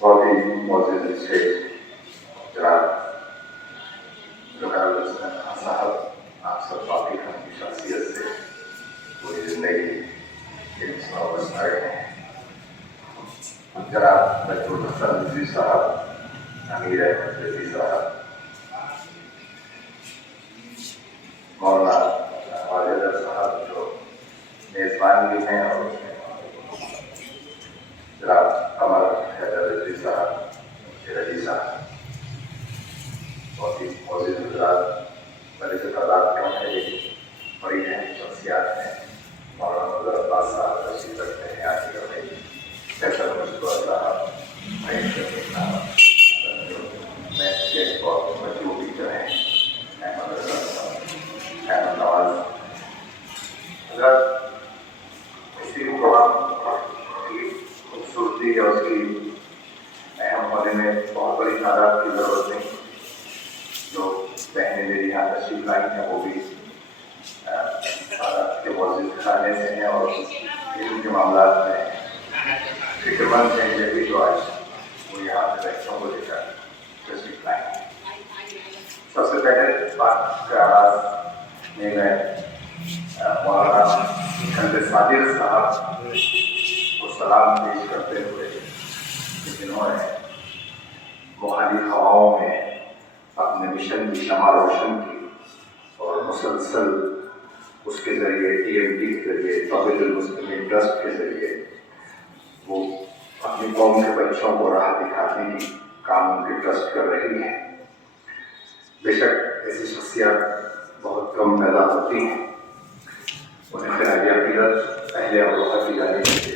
बहुत ही मौजूद स्टेज जनाब साहब, आप सब वाकई की शख्सियत से पूरी जिंदगी बना रहे हैं। जनाब बजरुल हसन रिजवी साहब, अमीर अहमद रिजवी साहब, मौलाना वाजिद साहब जो मेज़बान भी हैं, और जनाब कमर हैदर रिजवी साहब, रजी साहब, बहुत ही मौजूद गुजरात बड़े से तादाद कम है लेकिन बड़ी अहम शख्सियात हैं। मौलाना नज़र अब्बास साहब तशरीफ रखते हैं, आज की भाई फैसल मुस्तफा साहब, मैं बहुत मजबूत टीचर हैं, अहमद नवाज हजरत। इसी प्रोग्राम की खूबसूरती और उसकी अहम होने में बहुत बड़ी तादाद की ज़रूरत नहीं। जो बहनें मेरी यहाँ तशरीफ लाई हैं वो भी के मौजूद खाने से हैं और इनके मामला में फिक्रमंद हैं, जैसे जो आज वो यहाँ पे बच्चों को लेकर तशरीफ लाई। सबसे पहले बात का आगाज़ में मैं मौलाना सादिर साहब को सलाम पेश करते हुए, जिन्होंने मुखालिफ हवाओं में अपने मिशन की शमा रोशन की और मुसलसल उसके ज़रिए TMT के ज़रिए तौहीदुल मुस्लिमीन ट्रस्ट के ज़रिए वो अपनी कौम के बच्चों को राह दिखाने की काम उनके ट्रस्ट कर रही है। बेशक ऐसी शख्सियत बहुत कम पैदा होती हैं, उन्हें खिलाड़ी अकीदत पहले अवलोहा की जानी चाहिए।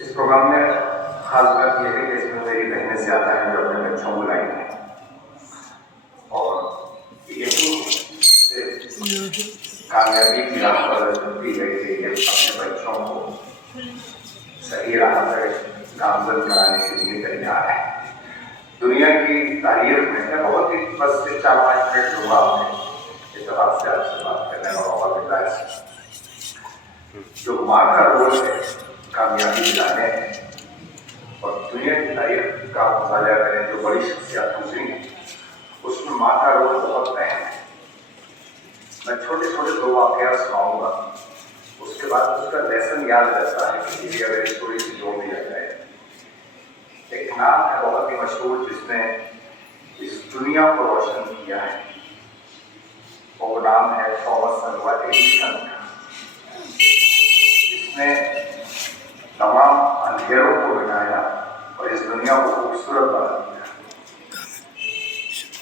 इस प्रोग्राम में खास बात यह है कि इसमें मेरी बहनें ज़्यादा हैं जो अपने बच्चों को लाई हैं, और यही कामयाबी की राह पर दी गई है कि अपने बच्चों को सही राह पर गामजन कराने के लिए तैयार है। दुनिया की तारीफ में मैं बहुत ही बस से 4-5 मिनट लूँगा अपने इत्तेफाक से आपसे बात करने का मौका मिला है। जो माँ का रोल है कामयाबी दिलाने है, और दुनिया की तारीफ का मुताला करें जो बड़ी शख्सियत गुजरी हैं, उसमें माँ का रोल बहुत अहम है। मैं छोटे छोटे 2 वाक़या सुनाऊंगा, उसके बाद उसका लेसन याद रहता है कि ये अगर स्टोरी से जोड़ दिया जाए। एक नाम है बहुत ही मशहूर जिसने इस दुनिया को रोशन किया है, वो नाम है थॉमस अल्वा एडिसन। इसने तमाम अंधेरों को मिटाया और इस दुनिया को खूबसूरत बना दिया।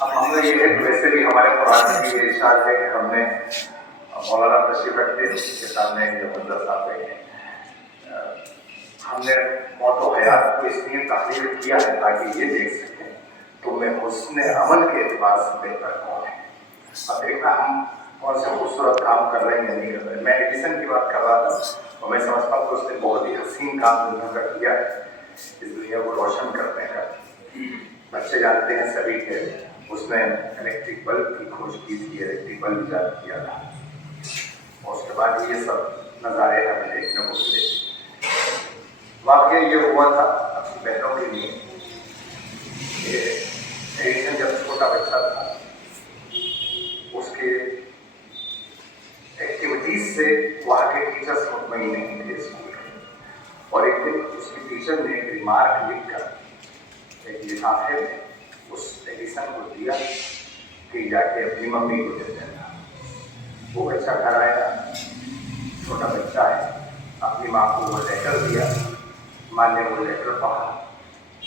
अब हमने ये वैसे भी हमारे कुरान में ये इरशाद है कि हमने मौलाना तशरीफ रखते के सामने जबरदस्त आते हैं, हमने मौत व हयात को इसलिए तहरीर किया है ताकि ये देख सकें तुम्हें हुस्न अमल के एतबार से बेहतर कौन है। अब देखना हम कौन से खूबसूरत काम कर रहे हैं या नहीं कर रहे हैं। मैं एडिसन की बात कर रहा था और मैं समझता हूँ कि उसने बहुत ही हसीन काम दुनिया का किया है, इस दुनिया को रोशन करने का। बच्चे जानते हैं सभी के, उसने इलेक्ट्रिक बल्ब की खोज की थी, इलेक्ट्रिक बल्ब ईजाद किया था, और उसके बाद ये सब नज़ारे हमें देखने को मिले। वाक़या ये हुआ था अपनी बहनों के लिए कि एडिसन जब छोटा बच्चा था, उसके एक्टिविटीज़ से वहाँ के टीचर्स मुतमईन नहीं थे स्कूल के, और एक दिन उसकी टीचर ने एक रिमार्क लिख कर एक लिफाफे में उस एडिसन को दिया कि जाके अपनी मम्मी को दे देना। वो बच्चा घर आया, छोटा बच्चा है, अपनी माँ को वो लेटर दिया, माँ ने वो लेटर पढ़ा,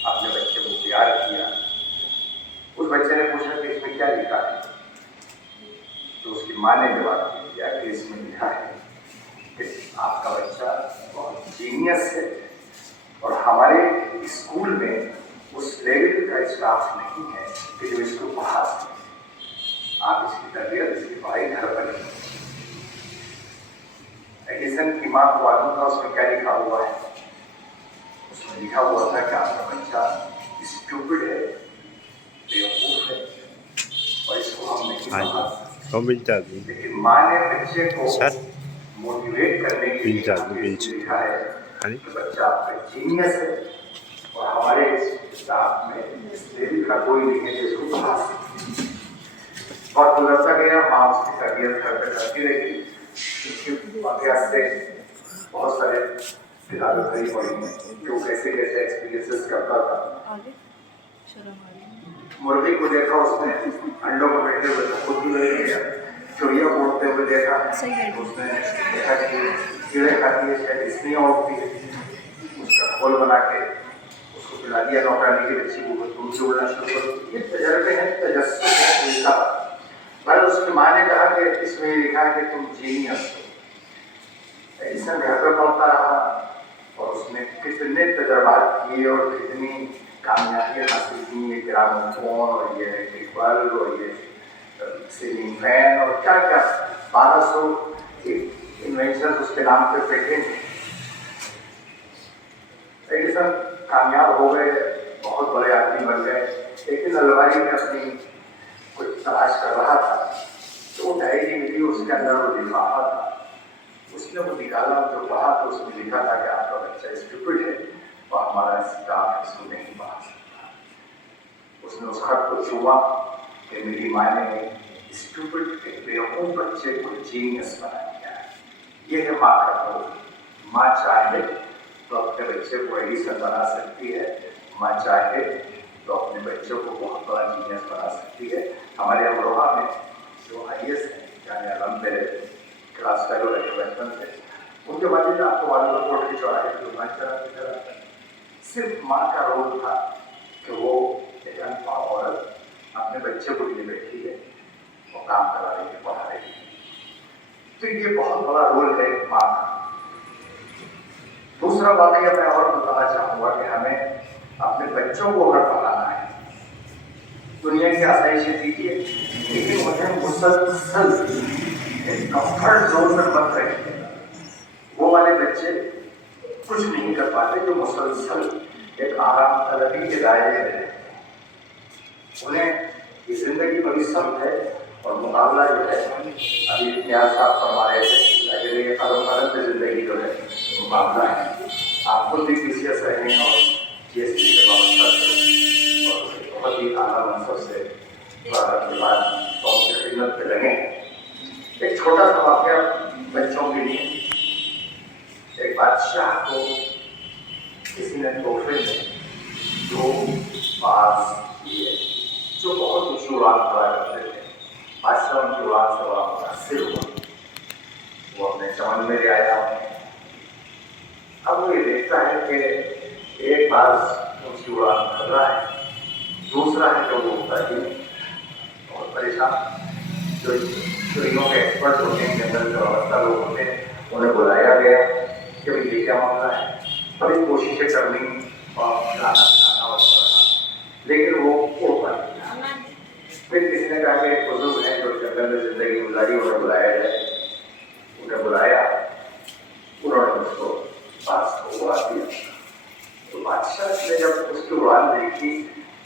अपने बच्चे को प्यार किया। उस बच्चे ने पूछा कि इसमें क्या लिखा है, तो उसकी माँ ने जवाब दिया कि इसमें लिखा है कि आपका बच्चा बहुत जीनियस है और हमारे स्कूल में उस लेवल का स्टाफ नहीं है कि जो इसको पढ़ा सके। आप इसकी तरबियत, इसकी पढ़ाई घर पर ही। एडिसन की माँ को मालूम था उसमें क्या लिखा हुआ है। उसमें लिखा हुआ था कि आपका बच्चा स्टूपिड है, बेवकूफ है, और इसको हम नहीं पढ़ा सकते। लेकिन माँ ने बच्चे को मोटिवेट करने के लिए लिखा है कि बच्चा आपका जीनियस है और हमारे स्टाफ में इसलिए का कोई नहीं है जिसको पास और गुजरता गया। माँ उसकी तरबियत घर पे करती रही। इसके अभ्यास से बहुत सारे किताबें खड़ी पड़ी हैं जो कैसे कैसे एक्सपीरियंसेस करता था। मुर्गी को देखा उसने अंडों को बैठे हुए खुद भी नहीं गया। चिड़िया उड़ते हुए देखा उसने देखा कि कीड़े खाती है शायद इसलिए उड़ती है। उसका खोल बना के उसको पिला दिया नौकरानी की बच्ची को, तुम से उड़ना शुरू करो। ये तजर्बे हैं, तजस्सुस है उनका। पर उसकी माँ ने कहा कि इसमें लिखा है कि तुम जीनियस हो। ऐसा घर पर पढ़ता रहा और उसने कितने तजर्बात किए और कितनी कामयाबियाँ हासिल की। ये ग्रामोफोन और ये इलेक्ट्रिक बल्ब और ये सीलिंग फैन और क्या क्या 1200 इन्वेंशन उसके नाम पे पेटेंट। एडिसन कामयाब हो गए, बहुत बड़े आदमी बन गए। लेकिन अलवारी में अपनी कुछ तलाश कर रहा था तो वो डायरी मिली, उसके अंदर वो लिफाफा था। उसने वो निकाला, जो पढ़ा तो उसमें लिखा था कि आपका बच्चा स्टूपिड है और हमारा स्टाफ इसको नहीं पढ़ा सकता। उसने उस खत को छुआ कि मेरी माँ ने स्टूपिड के बेवकूफ बच्चे को जीनियस बना दिया है। ये है माँ का रोल। माँ चाहे तो अपने बच्चे को एडिसन बना सकती है, माँ चाहे तो अपने बच्चों को बहुत बड़ा जीनियस बना सकती है। हमारे अमरोहा में जो IAS है, यानी अलम मेरे क्लास फेलो रहे बचपन से, उनके वालिद आपको वालों कोर्ट के चौराहे की दुकान चलाते चलाते सिर्फ माँ का रोल था कि वो एक अनपढ़ औरत अपने बच्चे को लिए बैठी है और काम करा रही है, पढ़ा रही है। तो ये बहुत बड़ा रोल है माँ का। दूसरा वाकया मैं और बताना चाहूँगा कि हमें अपने बच्चों को अगर पढ़ाना है, दुनिया की आसाइशें दीजिए, लेकिन उन्हें मुसलसल कंफर्ट जोन में मत रखिए। वो वाले बच्चे कुछ नहीं कर पाते जो मुसलसल एक आराम तलबी के दायरे में रहते। उन्हें ये जिंदगी बड़ी सख्त है और मुकाबला जो है, अभी न्याज साहब फरमा रहे थे, कदम पे जिंदगी जो है मुकाबला है। आप खुद भी PCS रहे हैं और GST से वाबस्ता से और बहुत ही आला मनसब से भारत के बाद कौम की खिदमत पे लगे। एक छोटा सा वाक्य बच्चों के लिए। एक बादशाह को किसी ने तोहफे में 2 बाज दिए जो बहुत ऊँची उड़ान भरा करते थे। बादशाह उनकी उड़ान से बड़ा मुतासिर हुआ। वो अपने चमन में ले आया। अब वो ये देखता है कि एक बाज ऊँची उड़ान भर रहा है, दूसरा है जो वो होता है बहुत परेशान। जो चिड़ियों के एक्सपर्ट होते हैं, जंगल के व्यवस्था लोग होते हैं, उन्हें बुलाया गया कि भाई ये क्या मामला है। बड़ी कोशिशें करनी और गाना और पढ़ना, लेकिन वो उड़ पाया। फिर किसी ने कहा कि एक बुजुर्ग है जो जंगल में जिंदगी गुजारी, उन्हें बुलाया जाए। उन्हें बुलाया, उन्होंने उसको पास को उड़ा दिया। तो बादशाह ने जब उसकी उड़ान देखी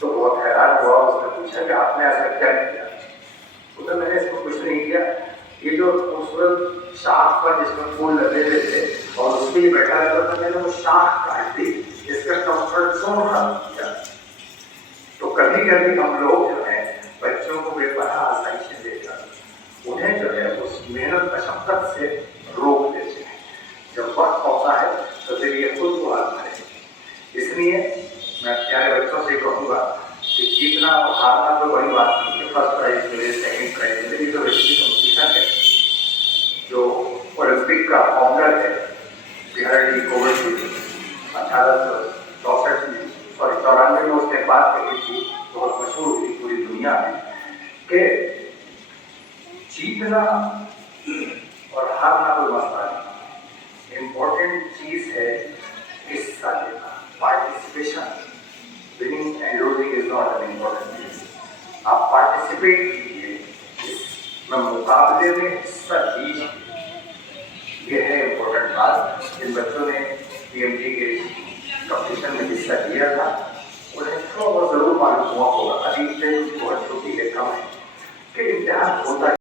तो बहुत हैरान हुआ। उसने पूछा कि आपने ऐसा क्या किया? तो मैंने इसको कुछ नहीं किया, ये जो खूबसूरत शाख पर जिसमें फूल लगे हुए थे और उसके लिए बैठा रहता था, मैंने वो शाख काट दी, इसका कंफर्ट जोन खत्म किया। तो कभी कभी हम लोग जो है बच्चों को बेपनाह आसाइशें देकर उन्हें जो है उस मेहनत मशक्कत से रोक देते हैं। जब वक्त होता है तो फिर ये खुद को हाथ धरे। इसलिए मैं प्यारे बच्चों से कहूँगा कि जीतना और हारना कोई बड़ी बात नहीं है। फर्स्ट प्राइज मिले, सेकेंड प्राइज मिले, जो व्यक्ति कॉम्पिटिशन है, जो ओलंपिक का फाउंडर है बिहारी कोविड 1864 में उसने बात कही थी, बहुत मशहूर थी पूरी दुनिया में, कि जीतना और हारना कोई मसला नहीं। इम्पोर्टेंट चीज है हिस्सा लेना, participation. Winning and losing is not an important चीज। आप पार्टिसिपेट कीजिए, इसमें मुकाबले में हिस्सा लीजिए, ये है इम्पोर्टेंट बात। जिन बच्चों ने PMT के कॉम्पिटिशन में हिस्सा लिया था उन्हें थोड़ा बहुत जरूर मालूम हुआ होगा, अभी से बहुत छोटी है, कम है, कि इम्तिहान होता है।